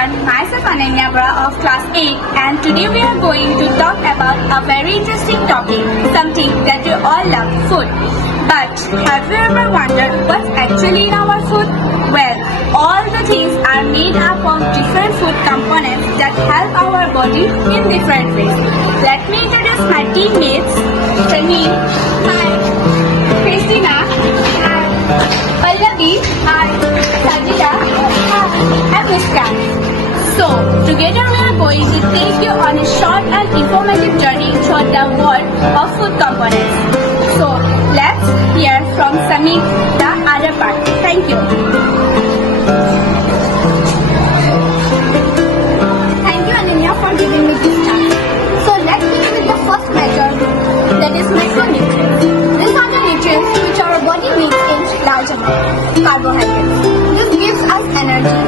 everyone, myself Ananya of class 8 and today we are going to talk about a very interesting topic, something that we all love, food. But have you ever wondered what's actually in our food? Well, all the things are made up of different food components that help our body in different ways. Let me introduce my teammates, Taneem, hi, Christina, hi, Pallavi, hi, Sajida, hi, and Muskan. So, together we are going to take you on a short and informative journey through the world of food components. So, let's hear from Samik, the other part. Thank you. Thank you, Ananya, for giving me this chance. So, let's begin with the first measure, that is macronutrients. These are the nutrients which our body needs in large amounts. Carbohydrates. This gives us energy.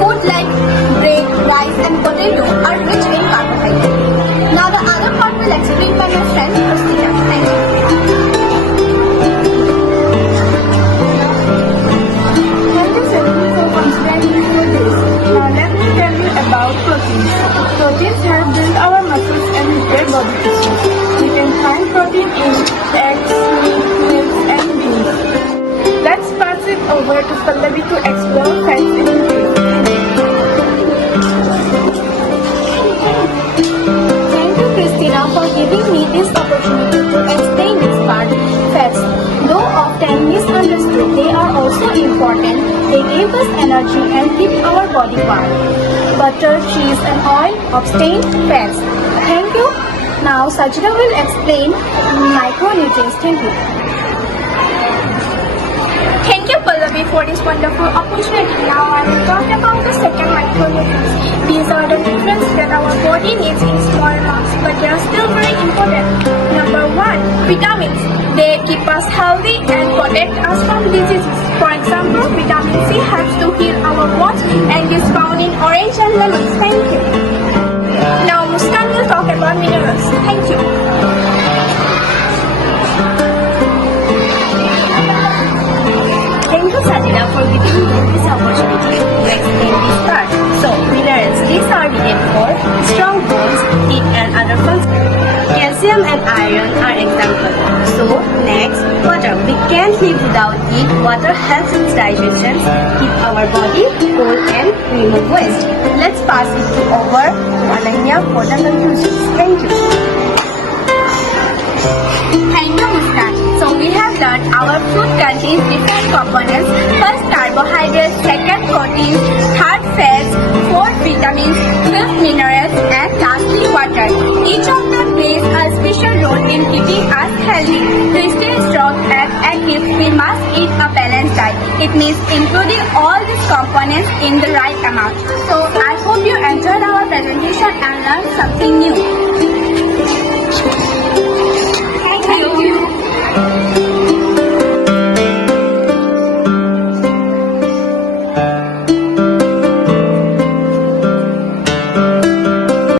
Food like bread, rice and potato are rich in carbohydrates. Now the other part will explain by my friend Christina. Thank you. Thank you, Selvi, for considering me for this. Now let me tell you about proteins. Proteins help build our muscles and repair body tissues. We can find protein in eggs, meat, milk and beans. Let's pass it over to Pallavi to explore fats in detail. Thank you, Christina, for giving me this opportunity to explain this part. Fats, though often misunderstood, they are also important. They give us energy and keep our body warm. Butter, cheese and oil obtain fats. Thank you. Now Sajida will explain micronutrients. Thank you. Thank you, Pallavi, for this wonderful opportunity. Now I will talk about the second micronutrients. These are the nutrients that our body needs in small amounts, but they are still very important. Number 1, vitamins. They keep us healthy and protect us from diseases. For example, vitamin C helps to heal our bones and is found in orange and lemons. Thank you. Now Muskan will talk about minerals. Thank you. Thank you, Sajida, for giving me this opportunity to explain this part. So, minerals, these are needed for strong bones, teeth and other functions. Calcium and iron are examples. So, next, water. We can't live without it. Water helps with digestion, keep our body cool and remove waste. Let's pass it over to Ananya for the conclusions. Thank you. Thank you, Muskan. So we have learned our food contains different components. First, carbohydrates, second, proteins, third, fats, fourth, vitamins, fifth, minerals, and lastly, water. Each of them plays a special role in keeping us healthy. To stay strong and active, we must eat a balanced diet. It means including all these components in the right amount. So I hope you enjoyed our presentation and learned something new.